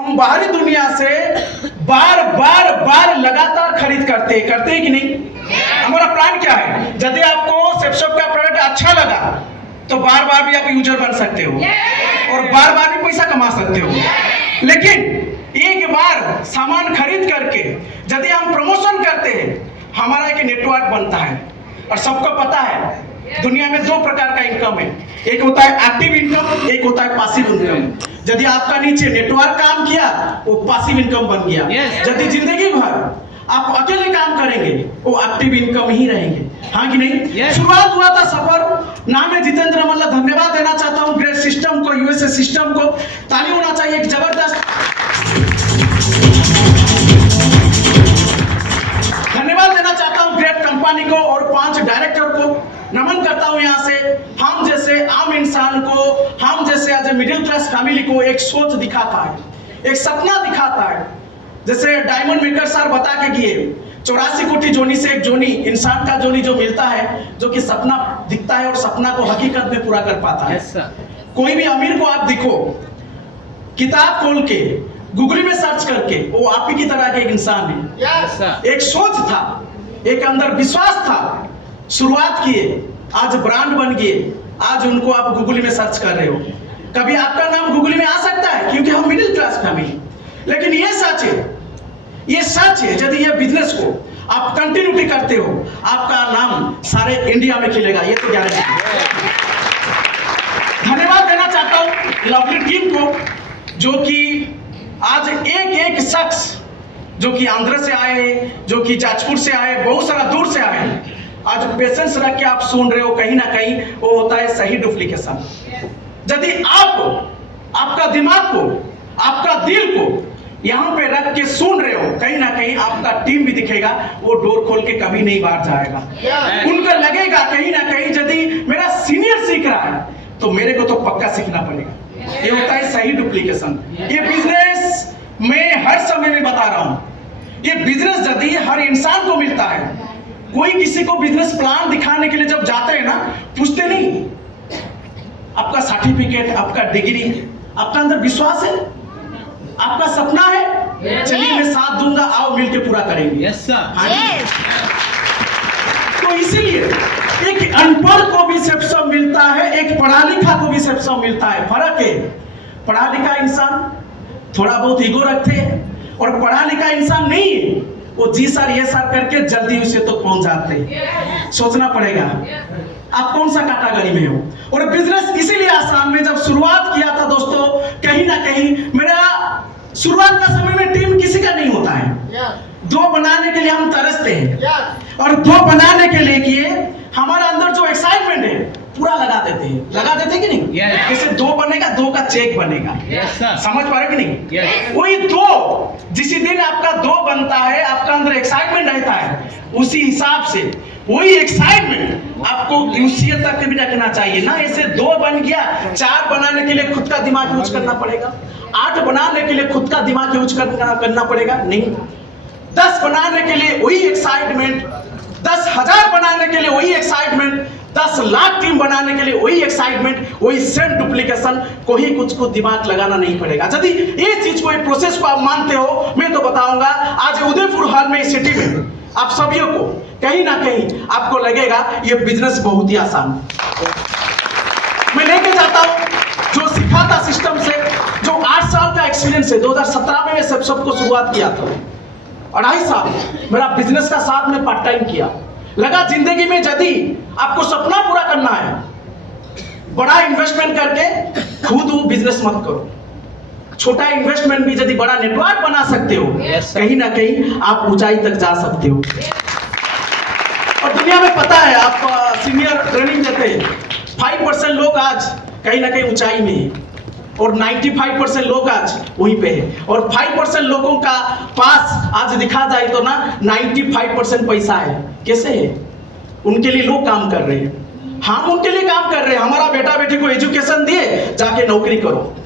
हम बाहरी दुनिया से बार बार बार लगातार खरीद करते हैं कि नहीं? हमारा प्लान क्या है? यदि आपको सेप्सॉप का प्रोडक्ट अच्छा लगा तो बार बार भी आप यूजर बन सकते हो और बार बार भी पैसा कमा सकते हो। लेकिन एक बार सामान खरीद करके यदि हम प्रमोशन करते हैं, हमारा एक नेटवर्क बनता है। और सबको पता है दुनिया में दो प्रकार का इनकम है, एक होता है एक्टिव इनकम, एक होता है पासिव इनकम। यदि आपका नीचे नेटवर्क काम किया वो पासिव इनकम बन गया। यदि जिंदगी भर आप अकेले काम करेंगे वो एक्टिव इनकम ही रहेंगे, हाँ कि नहीं? शुरुआत हुआ था सफर, नाम है जितेंद्र मल्ल। धन्यवाद देना चाहता हूँ ग्रेट सिस्टम को, यूएसए सिस्टम को। ताली होना चाहिए एक जबरदस्त। धन्यवाद देना चाहता हूँ ग्रेट कंपनी को और 5 डायरेक्टर को। नमन करता हूँ यहाँ से हम जैसे आम इंसान को, हम जैसे as a middle class family को एक सोच दिखाता है, एक सपना दिखाता है। जैसे डायमंड मेकर सर बता के गए 84 कोटि जोनी से एक जोनी, इंसान का जोनी जो मिलता है, जो कि सपना दिखता है और सपना को हकीकत में पूरा कर पाता है। कोई भी अमीर को आप दिखो, किताब खोल के गूगल में सर्च करके, वो आप ही की तरह के एक इंसान है। एक सोच था, एक अंदर विश्वास था, शुरुआत किए, आज ब्रांड बन गए, आज उनको आप गूगल में सर्च कर रहे हो। कभी आपका नाम गूगल में आ सकता है क्योंकि हम मिडिल क्लास फैमिली। लेकिन ये सच है, ये सच है, यदि ये बिजनेस को आप कंटिन्यूटी करते हो, आपका नाम सारे इंडिया में खिलेगा, ये तो गारंटी है। धन्यवाद देना चाहता हूँ लवली टीम को, जो कि आज एक एक शख्स जो कि आंध्र से आए, जो कि जाजपुर से आए, बहुत सारा दूर से आए, आज पेशेंस रख के आप सुन रहे हो। कहीं ना कहीं वो होता है सही डुप्लीकेशन। यदि आप आपका दिमाग को, आपका दिल को यहाँ पे रख के सुन रहे हो, कहीं ना कहीं आपका टीम भी दिखेगा, वो डोर खोल के कभी नहीं बाहर जाएगा। उनको लगेगा कहीं ना कहीं यदि मेरा सीनियर सीख रहा है तो मेरे को तो पक्का सीखना पड़ेगा। ये होता है सही डुप्लीकेशन। ये बिजनेस में हर समय में बता रहा हूं, ये बिजनेस यदि हर इंसान को मिलता है, कोई किसी को बिजनेस प्लान दिखाने के लिए जब जाते हैं ना, पूछते नहीं आपका सर्टिफिकेट, आपका डिग्री, आपका अंदर विश्वास है, आपका सपना है, चलिए मैं साथ दूंगा, आओ मिलके पूरा करेंगे। Yes sir. तो इसीलिए एक अनपढ़ को भी सेप्सॉप मिलता है, एक पढ़ा लिखा को भी सेप्सॉप मिलता है। फर्क है, पढ़ा लिखा इंसान थोड़ा बहुत ईगो रखते हैं और पढ़ा लिखा इंसान नहीं है, वो जी सर ये सर करके जल्दी उसे तो पहुंच जाते हैं। सोचना पड़ेगा आप कौन सा कैटेगरी में हो। और बिजनेस इसीलिए आसान में जब शुरुआत किया था दोस्तों, कहीं ना कहीं मेरा शुरुआत का समय में टीम किसी का नहीं होता है। 2 बनाने के लिए हम तरसते हैं और 2 बनाने के लिए किए हमारा अंदर जो एक्साइटमेंट है पूरा लगा देते हैं कि नहीं? जैसे 2 बनेगा, 2 का चेक बनेगा। समझ पा रहे कि नहीं? वही 2 जिस दिन आपका 2 बनता है, आपका अंदर एक्साइटमेंट रहता है, उसी हिसाब से वही एक्साइटमेंट आपको यूसीएल तक भी रखना चाहिए ना। ऐसे 2 बन गया, 4 बनाने के लिए खुद का दिमाग यूज करना पड़ेगा, 8 बनाने के लिए खुद का दिमाग यूज करना पड़ेगा, नहीं 10 बनाने के लिए वही एक्साइटमेंट, 10,000 बनाने के लिए वही एक्साइटमेंट, 10 लाख टीम बनाने के लिए वही एक्साइटमेंट, वही सेम डुप्लीकेशन। कोई कुछ को दिमाग लगाना नहीं पड़ेगा। यदि ये चीज को, ये प्रोसेस को आप मानते हो, मैं तो बताऊंगा आज उदयपुर हाल में इस सिटी में आप सभी को कहीं ना कहीं आपको लगेगा ये बिजनेस बहुत ही आसान। मैं लेके जाता हूं जो सीखा था सिस्टम से, जो 8 साल का एक्सपीरियंस है। 2017 में सबको शुरुआत किया था, 2.5 साल मेरा बिजनेस का साथ में पार्ट टाइम किया। लगा जिंदगी में यदि आपको सपना पूरा करना है, बड़ा इन्वेस्टमेंट करके खुद वो बिजनेस मत करो, छोटा इन्वेस्टमेंट भी यदि बड़ा नेटवर्क बना सकते हो, कहीं ना कहीं आप ऊंचाई तक जा सकते हो। और दुनिया में पता है, आप सीनियर ट्रेनिंग देते हैं, 5% लोग आज कहीं ना कहीं ऊंचाई में है और 95% लोग आज वहीं पे है। और 5% लोगों का पास आज दिखा जाए तो ना 95% पैसा है। कैसे है? उनके लिए लोग काम कर रहे हैं, हम उनके लिए काम कर रहे हैं। हमारा बेटा बेटी को एजुकेशन दिए, जाके नौकरी करो,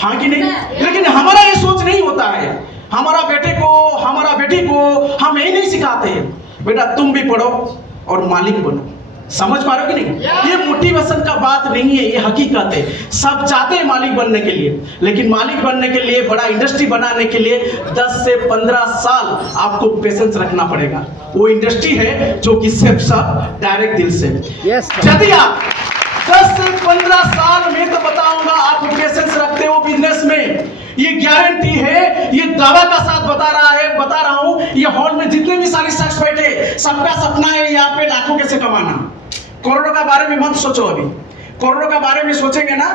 हाँ कि नहीं? लेकिन हमारा ये सोच नहीं होता है। हमारा बेटे को, हमारा बेटी को हम यही नहीं सिखाते हैं, बेटा तुम भी पढ़ो और मालिक बनो। समझ पा रहे हो कि नहीं? ये मोटिवेशन का बात नहीं है, ये हकीकत है। सब चाहते हैं मालिक बनने के लिए, लेकिन मालिक बनने के लिए, बड़ा इंडस्ट्री बनाने के लिए 10 से 15 साल आपको पेशेंस रखना पड़ेगा। वो इंडस्ट्री है जो कि सब डायरेक्ट दिल से। यदि आप 10 से 15 साल में, तो बताऊंगा आप पेशेंस रखते हो बिजनेस में, ये गारंटी है, ये दावा का साथ बता रहा हूं। ये हॉल में जितने भी सारे शख्स बैठे, सबका सपना है यहाँ पे लाखों कैसे कमाना। करोड़ों का बारे में मत सोचो, अभी करोड़ों का बारे में सोचेंगे ना,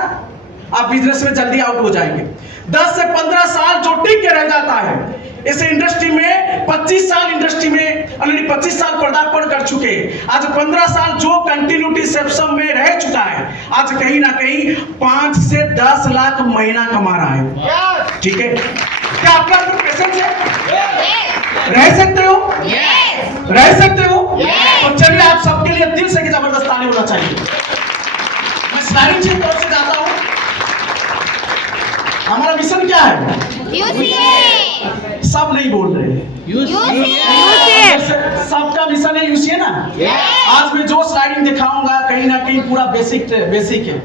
आप बिजनेस में जल्दी आउट हो जाएंगे। 10 से 15 साल जो टिक के रह जाता है इस इंडस्ट्री में, 25 साल इंडस्ट्री में ऑलरेडी 25 साल पदार्पण कर चुके हैं, आज 15 साल जो कंटिन्यूटी सेप्सम में रह चुका है, आज कहीं ना कहीं 5 से 10 लाख महीना कमा रहा है। ठीक है, क्या आपका अंदर पेशेंस है? रह सकते हो? रह सकते हो? तो चलिए आप सबके लिए दिल से जबरदस्त ताली होना चाहिए। मैं स्लाइडिंग चेक तौर से जाता हूं। हमारा मिशन क्या है? सब नहीं बोल रहे हैं। सबका मिशन है यूसीए ना। आज मैं जो स्लाइडिंग दिखाऊंगा कहीं ना कहीं पूरा बेसिक है।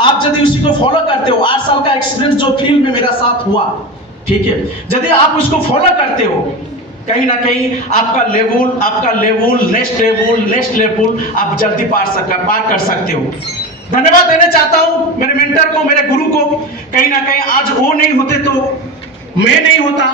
आप यदि उसी को फॉलो करते हो, 8 साल का एक्सपीरियंस जो फील्ड में मेरा साथ हुआ, ठीक है, यदि आप उसको फॉलो करते हो, कहीं ना कहीं आपका लेवल नेक्स्ट लेवल आप जल्दी पार कर सकते हो। धन्यवाद देना चाहता हूं मेरे मेंटर को, मेरे गुरु को। कहीं ना कहीं आज वो नहीं होते तो मैं नहीं होता,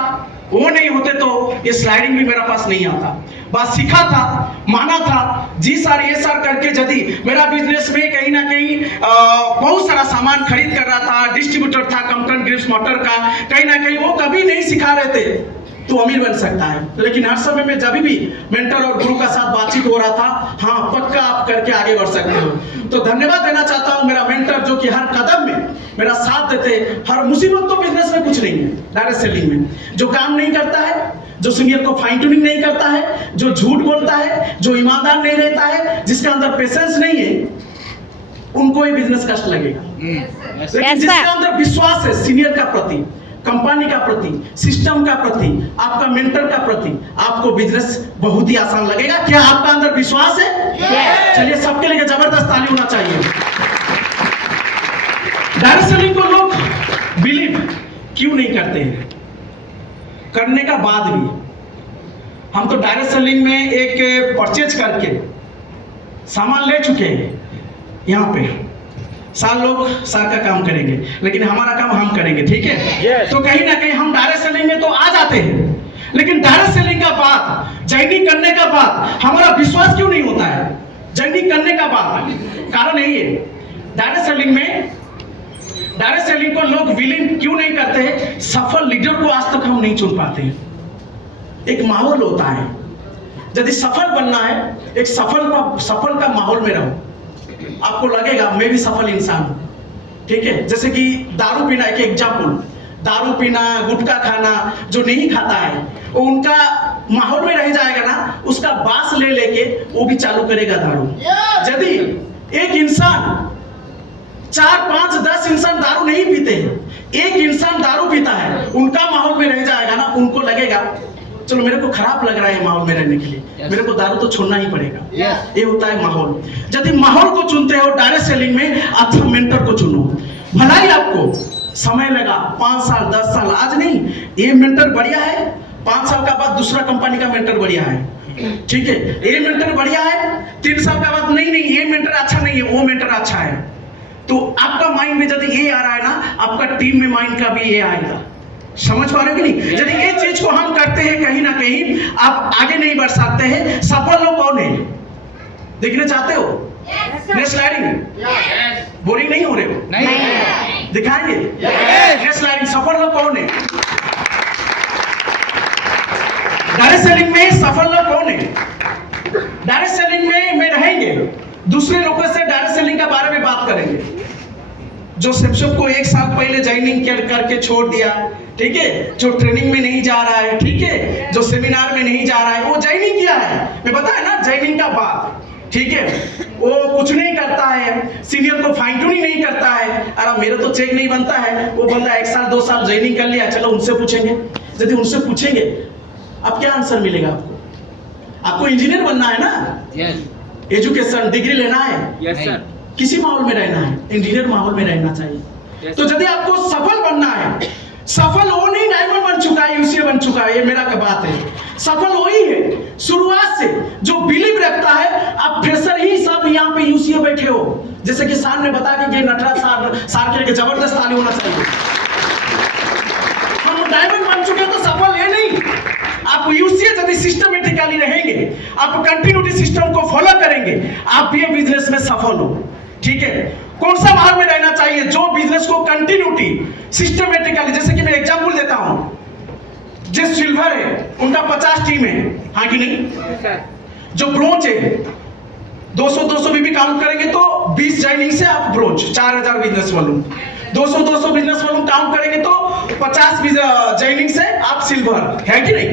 वो नहीं होते तो ये स्लाइडिंग भी मेरा पास नहीं आता। बस सीखा था, माना था, जी सर ये सर करके यदि मेरा बिजनेस में कहीं ना कहीं बहुत सारा सामान खरीद कर रहा था, डिस्ट्रीब्यूटर था कंपनी ग्रिप्स मोटर का, कहीं ना कहीं वो कभी नहीं सिखा रहे थे तो अमीर बन सकता है। लेकिन हर समय में जब भी मेंटर और गुरु का साथ बातचीत हो रहा था, हाँ पक्का आप करके आगे बढ़ सकते हो। तो धन्यवाद देना चाहता हूं मेरा मेंटर जो कि हर कदम में मेरा साथ देते, हर मुसीबत। तो बिजनेस में कुछ नहीं है, डायरेक्ट सेलिंग में जो काम नहीं करता है, जो सीनियर को फाइन ट्यूनिंग नहीं करता है, जो झूठ बोलता है, जो ईमानदार नहीं रहता है, जिसके अंदर पेशेंस नहीं है, उनको ही बिजनेस कष्ट लगेगा। लेकिन जिसके अंदर विश्वास है सीनियर का प्रति, कंपनी का प्रति, सिस्टम का प्रति, आपका मेंटर का प्रति, आपको बिजनेस बहुत ही आसान लगेगा। क्या आपका अंदर विश्वास है? चलिए सबके लिए जबरदस्त ताली होना चाहिए। डायरेक्ट सेलिंग को लोग बिलीव क्यों नहीं करते हैं? करने का बाद भी हम तो डायरेक्ट सेलिंग में एक परचेज करके सामान ले चुके हैं। यहाँ पे साल लोग साल का काम करेंगे, लेकिन हमारा काम हम करेंगे, ठीक है? तो कहीं ना कहीं हम डायरेक्ट सेलिंग में तो आ जाते हैं, लेकिन डायरेक्ट सेलिंग का बाद, जॉइनिंग करने का बाद हमारा विश्वास क्यों नहीं होता है? जॉइनिंग करने का बाद कारण यही है, डायरेक्ट सेलिंग को लोग विलिंग क्यों नहीं करते हैं? सफल लीडर को आज तक हम नहीं चुन पाते हैं। एक माहौल होता है, यदि सफल बनना है, एक सफल का माहौल में रहो, आपको लगेगा मैं भी सफल इंसान हूं, ठीक है? जैसे कि दारू पीना, एक एग्जाम्पल, दारू पीना, गुटखा खाना, जो नहीं खाता है वो उनका माहौल में रह जाएगा ना, उसका बास ले लेके वो भी चालू करेगा दारू। यदि एक इंसान 4, 5, 10 इंसान दारू नहीं पीते हैं, एक इंसान दारू पीता है, उनका माहौल में रह जाएगा ना, उनको लगेगा चलो मेरे को खराब लग रहा है माहौल में रहने के लिए, मेरे को दारू तो छोड़ना ही पड़ेगा। ये होता है माहौल। यदि माहौल को चुनते हो डायरेक्ट सेलिंग में, अच्छा मेंटर को चुनो। भला ही आपको समय लगा 5 साल 10 साल, आज नहीं, ये मेंटर बढ़िया है, 5 साल का बाद दूसरा कंपनी का मेंटर बढ़िया है, ठीक है? ये मेंटर बढ़िया है, 3 साल का बाद नहीं ये मेंटर अच्छा नहीं है, वो मेंटर अच्छा है। तो आपका माइंड में यदि ये आ रहा है ना, आपका टीम में माइंड का भी ये आएगा। समझ पा रहे हो कि नहीं? यदि ये चीज को हम करते हैं, कहीं ना कहीं आप आगे नहीं बढ़ सकते हैं। सफल लोग कौन है देखना चाहते हो? Next sliding. बोरिंग नहीं हो रहे हो? नहीं। दिखाएंगे नेक्स्ट स्लाइडिंग। सफल लोग कौन है डायरेक्ट सेलिंग में? सफल लोग कौन है डायरेक्ट सेलिंग में रहेंगे? दूसरे लोगों से डायरेक्ट सेलिंग के बारे में बात करेंगे। जो सेप्सम को 1 साल पहले ज्वाइनिंग करके छोड़ दिया, ठीक है, जो ट्रेनिंग में नहीं जा रहा है, ठीक है, जो सेमिनार में नहीं जा रहा है, वो ज्वाइनिंग किया है, मैं पता है ना, ज्वाइनिंग का बाद, ठीक है, वो कुछ नहीं करता है, सीनियर को फाइन ट्यूनिंग नहीं करता है, अरे मेरा तो चेक नहीं बनता है, वो बंदा 1 साल 2 साल ज्वाइनिंग कर लिया, चलो उनसे पूछेंगे। यदि उनसे पूछेंगे अब क्या आंसर मिलेगा आपको? आपको इंजीनियर बनना है ना, एजुकेशन डिग्री लेना है, यस सर, किसी माहौल में रहना है, इंजीनियर माहौल में रहना चाहिए। तो यदि आपको सफल बनना है, सफल वो नहीं डायमंड बन चुका है, यूसीए बन चुका है, ये मेरा का बात है। सफल वही है शुरुआत से जो बिलीव रखता है। आप फ्रेशर ही सब यहाँ पे यूसीए बैठे हो, जैसे कि सार ने बता के नटराज सार के जबरदस्त ताली होना चाहिए। हम डायमंड बन चुके हैं तो सफल है नहीं। आप यूसीए यदि सिस्टमेटिकली रहेंगे, आप कंटिन्यूटी सिस्टम को फॉलो करेंगे, आप ये बिजनेस में सफल हो। ठीक है, कौन सा माहौल में रहना चाहिए? जो बिजनेस को कंटिन्यूटी सिस्टमेटिकली, जैसे कि मैं एग्जांपल देता हूं, जो सिल्वर है उनका 50 टीम है, हाँ कि नहीं? जो ब्रोंज है 200 भी काउंट करेंगे तो 20 ज्वाइनिंग से आप bronze 4000 business volume, 200 business volume count करेंगे तो 50 ज्वाइनिंग से आप सिल्वर, है कि नहीं?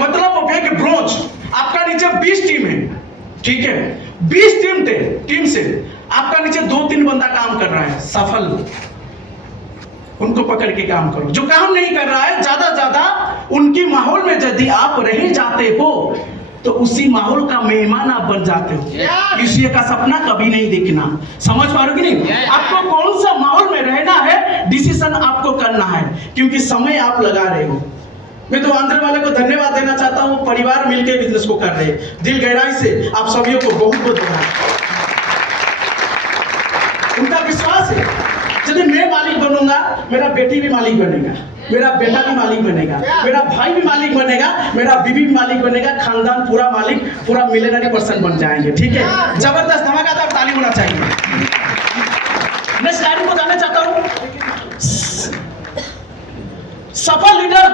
मतलब एक ब्रोंज, आपका नीचे 20 टीम है, ठीक है, 20 टीम से आपका नीचे 2-3 बंदा काम कर रहा है, सफल। उनको पकड़ के काम करो। जो काम नहीं कर रहा है, ज्यादा उनकी माहौल में यदि आप रह जाते हो तो उसी माहौल का मेहमान आप बन जाते हो। यूसीए का सपना कभी नहीं देखना। समझ पा रहे हो कि नहीं? आपको कौन सा माहौल में रहना है, डिसीजन आपको करना है, क्योंकि समय आप लगा रहे हो। मैं तो आंध्र वाले को धन्यवाद देना चाहता हूँ, परिवार मिलकर बिजनेस को कर रहे हैं। दिल गहराई से आप सभी को बहुत बहुत धन्यवाद। उनका विश्वास है यदि मैं मालिक बनूंगा, मेरा बेटी भी मालिक बनेगा, मेरा बेटा भी मालिक बनेगा, मेरा भाई भी मालिक बनेगा, मेरा बीवी भी मालिक बनेगा, खानदान पूरा मालिक, पूरा मिलियनरी पर्सन बन जाएंगे। ठीक है, जबरदस्त धमाकेदार ताली होना चाहिए। मैं शायरी को जानना चाहता हूँ, सफल लीडर,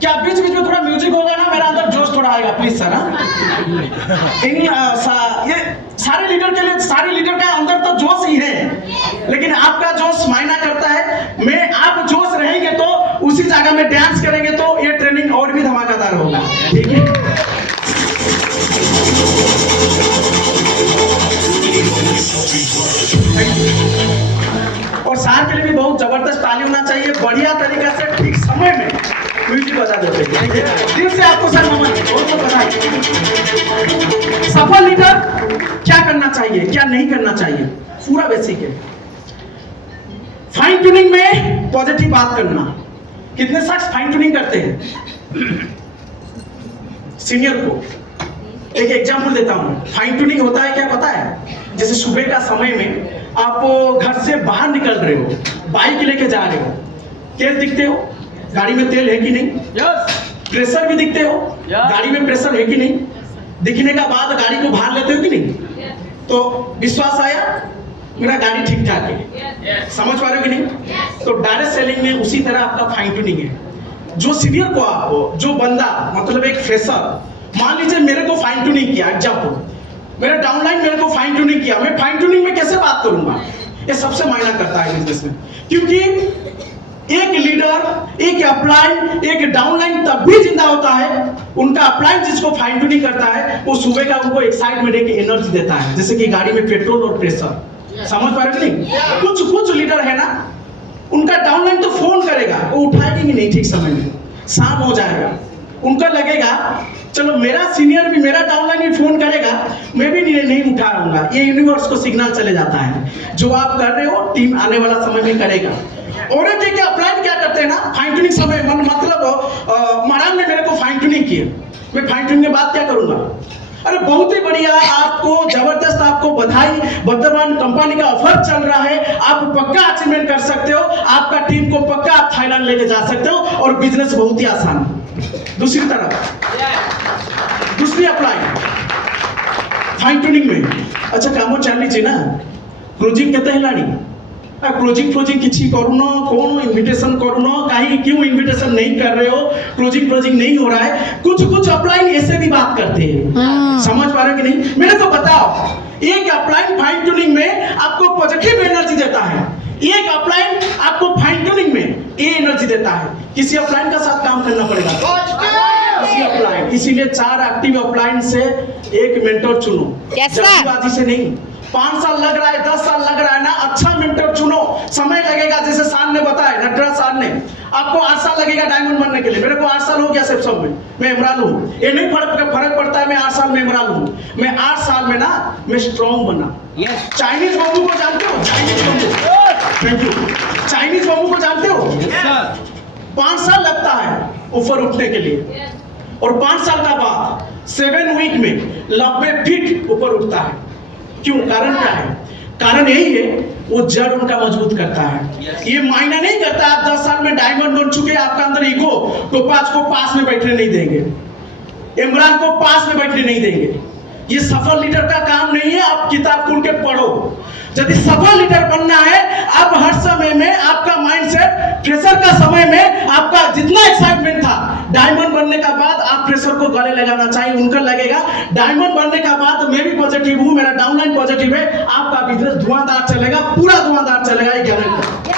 क्या बीच में थोड़ा म्यूजिक होगा ना, मेरा अंदर जोश थोड़ा आएगा प्लीज सर। ये सारे लीडर के लिए, सारे लीडर का अंदर तो जोश ही है, लेकिन आपका जोश मायना करता है। मैं आप जोश रहेंगे तो उसी जगह में डांस करेंगे तो ये ट्रेनिंग और भी धमाकेदार होगा। ठीक है, और सार के लिए भी बहुत जबरदस्त ताली होना चाहिए। बढ़िया तरीका से ठीक समय में म्यूजिक बजा देते हैं। दिल से आपको सर नमन, बहुत बहुत बधाई। सफल लीडर क्या करना चाहिए, क्या नहीं करना चाहिए, पूरा बेसिक है। फाइन ट्यूनिंग में पॉजिटिव बात करना। कितने शख्स फाइन ट्यूनिंग करते हैं सीनियर को? एक एग्जांपल देता हूं। फाइन ट्यूनिंग होता है क्या पता है? जैसे सुबह का समय में आप घर से बाहर निकल रहे हो, बाइक लेके जा रहे हो, तेल दिखते हो, गाड़ी में तेल है कि नहीं? यस। प्रेशर भी दिखते हो, गाड़ी में प्रेशर है कि नहीं? दिखने का बाद गाड़ी को बाहर लेते हो कि नहीं? तो विश्वास आया मेरा गाड़ी ठीक ठाक है। समझ पा रहे हो कि नहीं? तो डायरेक्ट सेलिंग में उसी तरह आपका फाइन ट्यूनिंग है। जो सीनियर को आप, जो बंदा मतलब एक फ्रेशर, मान लीजिए मेरे को फाइन ट्यूनिंग किया, एग्जांपल मेरे डाउनलाइन मेरे को फाइन ट्यूनिंग किया, मैं फाइन ट्यूनिंग में कैसे बात करूंगा? ये सबसे मायना करता है बिजनेस में, क्योंकि एक लीडर, एक अपलाइन, एक डाउनलाइन तब भी जिंदा होता है, उनका अपलाइन जिसको फाइन ट्यूनिंग करता है वो सुबह का उनको एक्साइटमेंट, एक एनर्जी देता है, जैसे कि गाड़ी में पेट्रोल और प्रेशर। समझ पा रहे हो नहीं? कुछ लीडर है ना, उनका डाउनलाइन तो फोन करेगा, वो उठाएंगे नहीं ठीक समय में, शाम हो जाएगा, उनका लगेगा चलो मेरा सीनियर भी, मेरा डाउनलाइन भी फोन करेगा, मैं भी नहीं उठाऊंगा। ये यूनिवर्स को सिग्नल चले जाता है, जो आप कर रहे हो टीम आने वाला समय में करेगा। और एक अपलाइन क्या करते हैं ना, फाइन ट्यूनिंग समय मतलब महाराज ने मेरे को फाइन ट्यूनिंग किया, मैं फाइन ट्यूनिंग के बाद क्या करूंगा? अरे बहुत ही बढ़िया, आपको जबरदस्त, आपको बधाई, वर्तमान कंपनी का ऑफर चल रहा है, आप पक्का अचीवमेंट कर सकते हो, आपका टीम को पक्का आप थाईलैंड लेके जा सकते हो और बिजनेस बहुत ही आसान। दूसरी तरफ दूसरी अप्लाई फाइन ट्यूनिंग में, अच्छा काम चल लीजिए ना, क्लोजिंग कहते हैं लानी, क्लोजिंग किसी करूँ ना, कौन इन्विटेशन करूँ ना, कहीं क्यों इन्विटेशन नहीं कर रहे हो, क्लोजिंग नहीं हो रहा है। कुछ अपलाइन ऐसे भी बात करते हैं। समझ पा रहे हो कि नहीं? मेरे को बताओ, एक अपलाइन फाइन ट्यूनिंग में आपको पॉजिटिव एनर्जी देता है, एक अपलाइन आपको फाइन ट्यूनिंग में ये एनर्जी देता है। किसी अपलाइन का साथ काम करना पड़ेगा, किसी अपलाइन। इसीलिए 4 एक्टिव अपलाइन से एक मेंटर चुनो, जल्दबाजी से नहीं। 5 साल लग रहा है, 10 साल लग रहा है ना, अच्छा मेंटर चुनो, समय लगेगा। जैसे साल ने बताया, नटराज साल ने, आपको 8 साल लगेगा डायमंड बनने के लिए। मेरे को 8 साल हो गया सेप्सम में, मैं एमराल्ड हूँ। ये नहीं फर्क पड़ता है मैं 8 साल में एमराल्ड हूँ। मैं 8 साल में ना मैं स्ट्रॉन्ग बना। चाइनीज बम्बू को जानते हो? Chinese bamboo, thank you. Chinese bamboo को जानते हो? 5 साल लगता है ऊपर उठने के लिए, और 5 साल का बाद 7 वीक में 90 फीट ऊपर उठता है। क्यों? कारण क्या है? कारण यही है, वो जड़ उनका मजबूत करता है। ये मायना नहीं करता आप 10 साल में डायमंड बन चुके, आपका अंदर ईगो तो पास में बैठने नहीं देंगे, इमरान को पास में बैठने नहीं देंगे। ये सफल लीडर का काम नहीं है। आप किताब खोल के पढ़ो। यदि सफल लीडर बनना है, आप हर समय में आपका माइंडसेट, प्रेशर का समय में आपका जितना एक्साइटमेंट था, डायमंड बनने का बाद आप प्रेशर को गले लगाना चाहिए। उनका लगेगा डायमंड बनने का बाद मैं भी पॉजिटिव हूं, मेरा डाउनलाइन पॉजिटिव है, आपका बिजनेस धुआंधार चलेगा, पूरा धुआंधार चलेगा, ये गारंटी।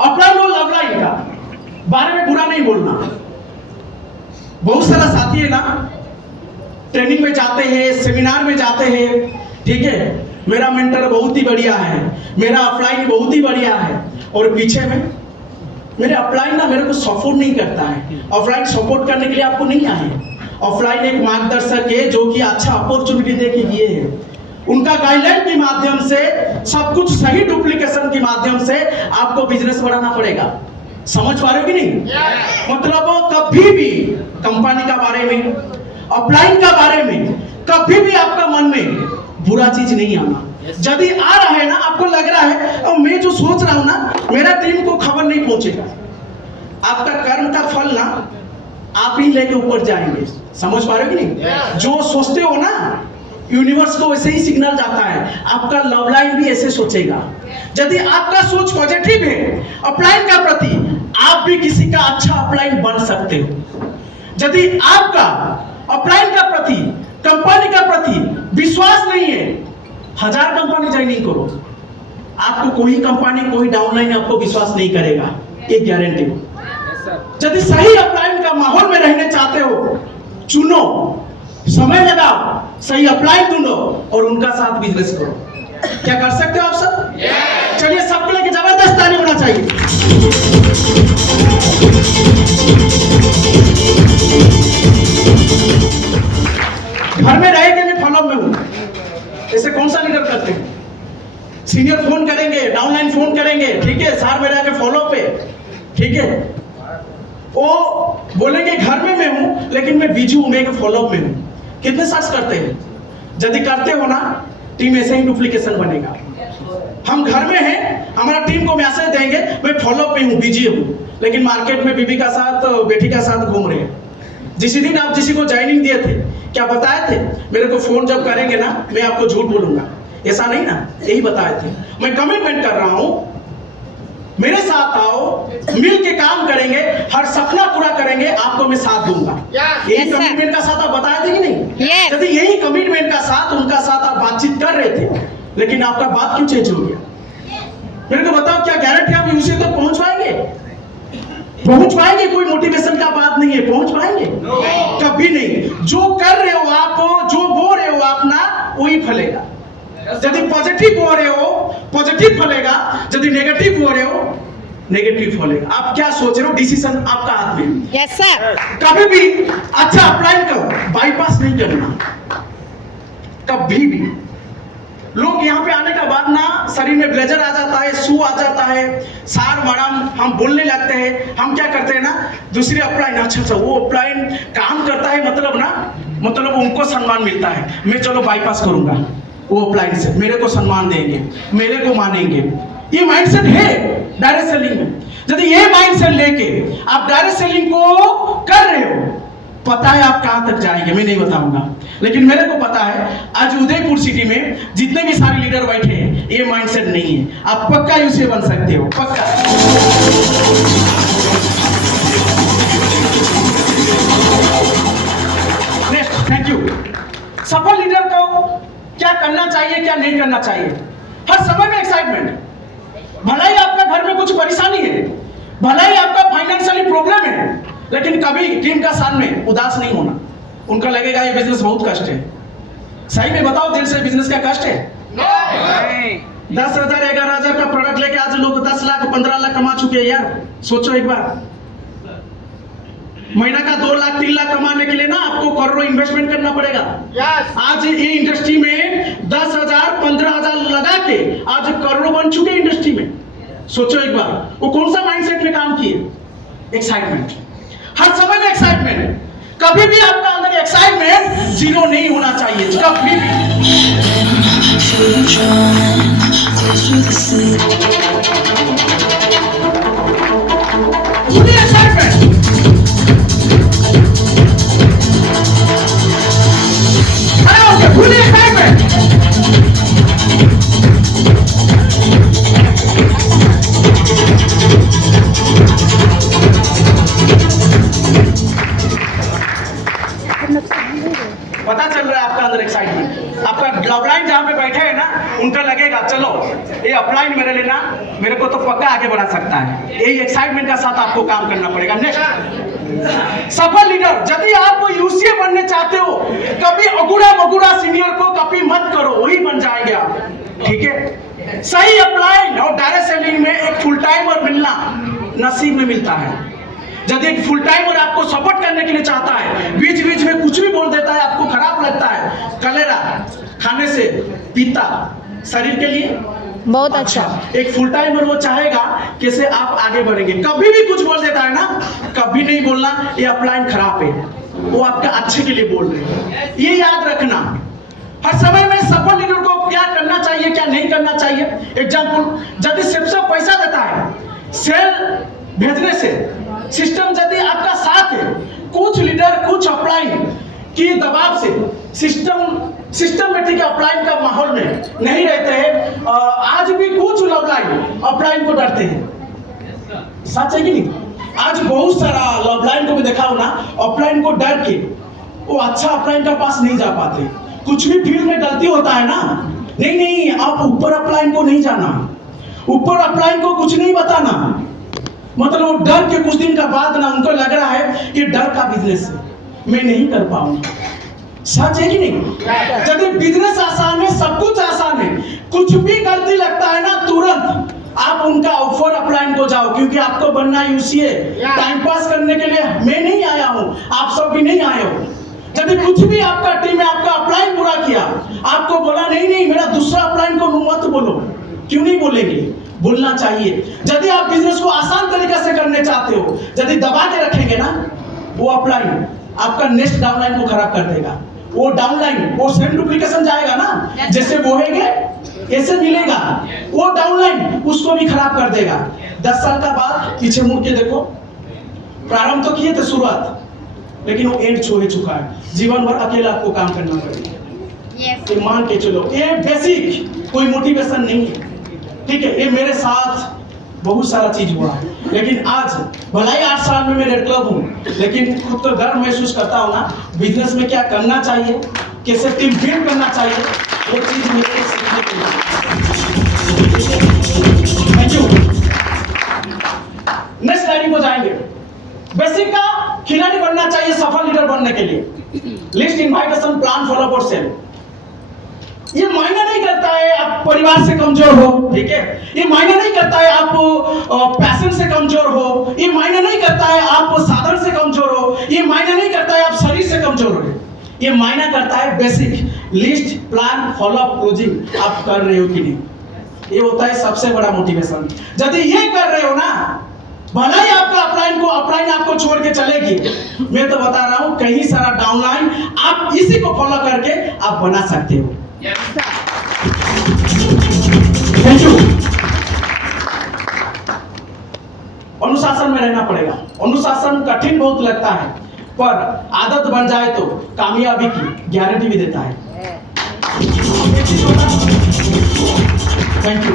ऑफलाइन और ऑफलाइन का बारे में बुरा नहीं बोलना। बहुत सारा साथी है ना, ट्रेनिंग में जाते हैं, सेमिनार में जाते हैं, ठीक है, मेरा मेंटर बहुत ही बढ़िया है, मेरा ऑफलाइन बहुत ही बढ़िया है, और पीछे में मेरे ऑफलाइन ना मेरे को सपोर्ट नहीं करता है। ऑफलाइन सपोर्ट करने के लिए आपको नहीं आए। ऑफलाइन एक मार्गदर्शक है जो कि अच्छा अपॉर्चुनिटी दे के दिए है। उनका गाइडलाइन के माध्यम से, सब कुछ सही डुप्लीकेशन के माध्यम से आपको बिजनेस बढ़ाना पड़ेगा। समझ पा रहे हो कि नहीं? मतलब कभी भी कंपनी का बारे में, अपलाइन का बारे में कभी भी आपका मन में बुरा चीज नहीं आना। यदि आ रहा है ना, आपको लग रहा है और मैं जो सोच रहा हूं ना, मेरा टीम को खबर नहीं पहुंचेगा, आपका कर्म का फल ना आप ही लेके ऊपर जाएंगे। समझ पा रहे हो कि नहीं? जो सोचते हो ना, यूनिवर्स को वैसे ही सिग्नल जाता है। आपका लव लाइन भी ऐसे सोचेगा। यदि आपका सोच पॉजिटिव है अपलाइन का प्रति, आप भी किसी का अच्छा अपलाइन बन सकते हो। यदि आपका अपलाइन का प्रति, कंपनी का प्रति विश्वास नहीं है, 1000 कंपनी ज्वाइनिंग करो, आपको कोई कंपनी, कोई डाउनलाइन आपको विश्वास नहीं करेगा, ये गारंटी। यदि सही अपलाइन का माहौल में रहने चाहते हो, चुनो, समय लगाओ, सही अपलाइन ढूंढो और उनका साथ बिजनेस करो। क्या कर सकते हो आप सब? चलिए सबके लिए जबरदस्त ताली होना चाहिए। घर में रह के मैं फॉलो में हूं, ऐसे कौन सा लीडर करते हैं? सीनियर फोन करेंगे, डाउनलाइन फोन करेंगे, ठीक है, सार में रह के फॉलो पे, ठीक है, वो बोलेंगे घर में मैं हूं लेकिन मैं बिजी हूं, मैं फॉलो में हूं। कितने सर्च करते हैं? यदि करते हो ना, टीम ऐसे ही डुप्लीकेशन बनेगा। हम घर में हैं, हमारा टीम को मैसेज देंगे मैं फॉलो पे हूं, बिजी हूं, लेकिन मार्केट में बीबी का साथ, बेटी का साथ घूम रहे हैं। जिस दिन आप किसी को ज्वाइनिंग दिए थे, क्या बताए थे? मेरे को फोन जब करेंगे ना, मैं आपको झूठ बोलूंगा, ऐसा नहीं ना, यही बताए थे। मैं कमिटमेंट कर रहा हूं, मेरे साथ आओ, मिल के काम करेंगे, हर सपना पूरा करेंगे, आपको मैं साथ दूंगा। यही कमिटमेंट का साथ आप बताए थे कि नहीं? यदि यही कमिटमेंट का साथ, उनका साथ आप बातचीत कर रहे थे, लेकिन आपका बात क्यों चेंज हो गया? मेरे को बताओ, क्या गारंटी आप उसी तक पहुंच पाएंगे? पहुंच पाएंगे? कोई मोटिवेशन का बात नहीं है, पहुंच पाएंगे? कभी नहीं। जो कर रहे हो आप, जो बो रहे हो आप ना, वही फलेगा। यदि पॉजिटिव हो रहे हो, पॉजिटिव फलेगा, यदि नेगेटिव हो रहे हो, नेगेटिव फलेगा। आप क्या सोच रहे हो, डिसीजन आपका हाथ में। Yes sir. कभी भी अच्छा अप्लाई करो, बाईपास नहीं करना कभी भी। लोग यहाँ पे आने का बाद ना शरीर में ब्लेजर आ जाता है, शू आ जाता है, सार मैडम हम बोलने लगते हैं। हम क्या करते हैं ना, दूसरी अप्लाइन, अच्छा वो अप्लाइन काम करता है, मतलब उनको सम्मान मिलता है, मैं चलो बाईपास करूंगा, वो अप्लाइन से मेरे को सम्मान देंगे, मेरे को मानेंगे। ये माइंडसेट है डायरेक्ट सेलिंग में। यदि ये माइंडसेट लेके आप डायरेक्ट सेलिंग को कर रहे हो, पता है आप कहां तक जाएंगे, मैं नहीं बताऊंगा, लेकिन मेरे को पता है आज उदयपुर सिटी में जितने भी सारे लीडर बैठे हैं, ये माइंडसेट नहीं है। आप पक्का यूसे बन सकते हो, पक्का। Next, thank you. सफल लीडर को क्या करना चाहिए, क्या नहीं करना चाहिए? हर समय में एक्साइटमेंट। भला ही आपका घर में कुछ परेशानी है, भले ही आपका फाइनेंशियली प्रॉब्लम है, लेकिन कभी टीम का सामने उदास नहीं होना। उनका लगेगा ये बिजनेस बहुत कष्ट है। सही में बताओ, दिल से बिजनेस का कष्ट है? 10,000 11,000 का प्रोडक्ट लेके आज लोग 10 लाख 15 लाख कमा चुके हैं यार। सोचो एक बार, महीना का 2 लाख 3 लाख कमाने के लिए ना आपको करोड़ों इन्वेस्टमेंट करना पड़ेगा। आज ये इंडस्ट्री में 10,000 15,000 लगा के आज करोड़ों बन चुके इंडस्ट्री में। सोचो एक बार, वो कौन सा माइंडसेट में काम किए? एक्साइटमेंट, हर समय में एक्साइटमेंट। कभी भी आपका अंदर एक्साइटमेंट जीरो नहीं होना चाहिए, कभी भी। Excitement full excitement. पता चल रहा है आपका अंदर एक्साइटमेंट। आपका अपलाइन जहां पे बैठे हैं ना, उनका लगेगा चलो ये अपलाइन मेरे लेना, मेरे को तो पक्का आगे बढ़ा सकता है। यही एक्साइटमेंट का साथ आपको काम करना पड़ेगा। नेक्स्ट, सफल लीडर। यदि आप यूसीए बनने चाहते हो, कभी अगुड़ा मगुड़ा सीनियर को कभी मत करो, वही बन जाएंगे आप। ठीक है, सही अपलाइन और डायरेक्ट सेलिंग में एक फुल टाइम और मिलना नसीब में मिलता है। यदि एक फुल टाइम और आपको सपोर्ट करने के लिए चाहता है, बीच बीच में कुछ भी बोल देता है, आपको खराब लगता है, कलेरा खाने से पीता शरीर के लिए बहुत अच्छा। एक फुल टाइम और वो चाहेगा कैसे आप आगे बढ़ेंगे। कभी भी कुछ बोल देता है ना, कभी नहीं बोलना ये अपलाइन खराब है, वो आपका अच्छे के लिए बोल रहे हैं, ये याद रखना। हर समय में सफल लीडर को क्या करना चाहिए, क्या नहीं करना चाहिए। एग्जाम्पल, यदि सबसे पैसा देता है सेल भेजने से, सिस्टम यदि आपका साथ है, कुछ लीडर कुछ अपलाइन की दबाव से सिस्टमेटिक अपलाइन का माहौल में नहीं रहते हैं। आज भी कुछ लवलाइन अपलाइन को डरते हैं। सच है कि नहीं? आज बहुत सारा लवलाइन को भी देखा हो ना, अपलाइन को डर के वो अच्छा अपलाइन का पास नहीं जा पाते। कुछ भी फील्ड में गलती होता है ना, नहीं आप ऊपर अपलाइन को नहीं जाना, ऊपर अपलाइन को कुछ नहीं बताना। मतलब वो डर के कुछ दिन का बाद ना उनको लग रहा है ये डर का बिजनेस है, मैं नहीं कर पाऊंगा। सच है कि नहीं? जब बिजनेस आसान है, सब कुछ आसान है, कुछ भी गलती लगता है ना, तुरंत आप उनका ऑफर अपलाइन को जाओ, क्योंकि आपको बनना यूसीए। टाइम पास करने के लिए मैं नहीं आया हूं, आप सब भी नहीं आए हो। यदि कुछ भी आपका टीम में आपका अपलाइन पूरा किया, आपको बोला नहीं मेरा दूसरा अपलाइन को मत बोलो, क्यों नहीं बोलेंगे? बोलना चाहिए। यदि आप बिजनेस को आसान तरीके से करने चाहते हो, यदि दबा के रखेंगे ना, वो अपलाइन आपका नेक्स्ट डाउनलाइन को खराब कर देगा। वो डाउनलाइन वो सेम डुप्लीकेशन जाएगा ना, जैसे बोहेंगे ऐसे मिलेगा, वो डाउनलाइन उसको भी खराब कर देगा। 10 साल का बाद पीछे मुड़ के देखो, प्रारंभ तो किए थे शुरुआत, लेकिन वो एंड छू चुका है। जीवन भर अकेला आपको काम करना पड़ेगा। ये मान के चलो, ये बेसिक कोई मोटिवेशन नहीं है। ठीक है, ये मेरे साथ बहुत सारा चीज हुआ है, लेकिन आज भले ही 8 साल में मैं रेड क्लब हूँ, लेकिन खुद तो गर्व महसूस करता हूँ ना, बिजनेस में क्या करना चाहिए, कैसे टीम बिल्ड करना चाहिए, वो चीज मुझे सीखने को मिली। Thank you. नेक्स्ट लाइन को जाएंगे। बेसिक का खिलाड़ी बनना चाहिए सफल लीडर बनने के लिए। List, invitation, plan, follow up और सेल। ये मायने नहीं करता है आप परिवार से कमजोर हो, ठीक है, ये मायने नहीं करता है आप पैशन से कमजोर हो, ये मायने नहीं करता है आप साधन से कमजोर हो, ये मायने नहीं करता है आप शरीर से कमजोर हो। ये मायना करता है basic list, plan, follow up, closing आप कर रहे हो कि नहीं। ये होता है सबसे बड़ा मोटिवेशन। यदि ये कर रहे हो ना, भला ही आपका अपलाइन आपको छोड़ के चलेगी, मैं तो बता रहा हूं कहीं सारा डाउनलाइन आप इसी को फॉलो करके आप बना सकते हो। Thank you. अनुशासन में रहना पड़ेगा। अनुशासन कठिन बहुत लगता है, पर आदत बन जाए तो कामयाबी की गारंटी भी देता है। Thank you.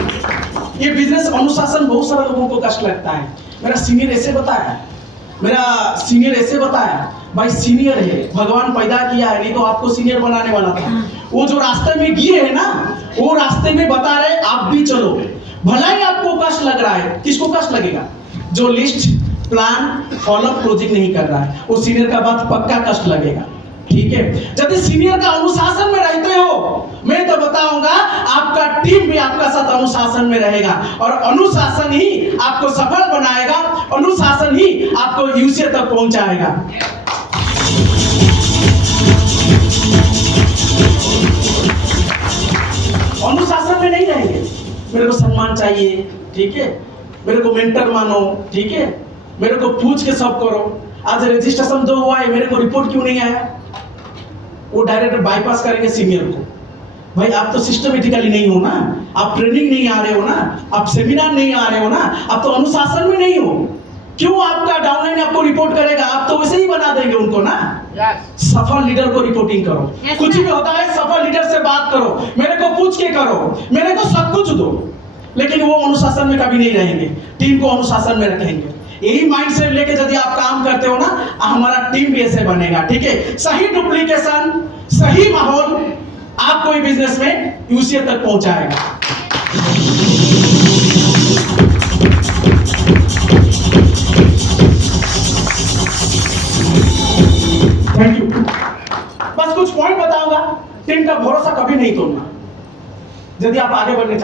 ये बिजनेस अनुशासन बहुत सारे लोगों को कष्ट लगता है। मेरा सीनियर ऐसे बताया, भाई सीनियर है, भगवान पैदा किया है, नहीं तो आपको सीनियर बनाने वाला था। वो जो रास्ते में गए है ना, वो रास्ते में बता रहे आप भी चलो। भला ही आपको कष्ट लग रहा है, किसको कष्ट लगेगा? जो लिस्ट प्लान फॉलो क्लोजिंग नहीं कर रहा है, वो सीनियर का बात पक्का कष्ट लगेगा। ठीक है, यदि सीनियर का अनुशासन में रहते हो, मैं तो बताऊंगा आपका टीम भी आपका साथ अनुशासन में रहेगा, और अनुशासन ही आपको सफल बनाएगा, अनुशासन ही आपको यूसीए तक पहुंचाएगा। अनुशासन में नहीं रहेंगे, मेरे को सम्मान चाहिए, ठीक है, मेरे को मेंटर मानो, ठीक है, मेरे को पूछ के सब करो। आज रजिस्ट्रेशन 2 हुआ है, मेरे को रिपोर्ट क्यों नहीं आया, वो डायरेक्ट बाईपास करेंगे सीनियर को। भाई आप तो सिस्टमेटिकली नहीं हो ना, आप ट्रेनिंग नहीं आ रहे हो ना, आप सेमिनार नहीं आ रहे हो ना, आप तो अनुशासन में नहीं हो, क्यों आपका डाउनलाइन आपको रिपोर्ट करेगा? आप तो वैसे ही बना देंगे उनको ना। सफल लीडर को रिपोर्टिंग करो, कुछ भी होता है सफल लीडर से बात करो, मेरे को पूछ के करो, मेरे को सब कुछ दो, लेकिन वो अनुशासन में कभी नहीं रहेंगे, टीम को अनुशासन में रखेंगे। यही माइंडसेट लेके यदि आप काम करते हो ना, हमारा टीम भी ऐसे बनेगा। ठीक है, सही डुप्लीकेशन, सही माहौल आपको ही बिजनेस में यूसीए तक पहुंचाएगा। Thank you. बस कुछ पॉइंट बताऊंगा, टीम का भरोसा कभी नहीं तोड़ना। यदि आप आगे बढ़ने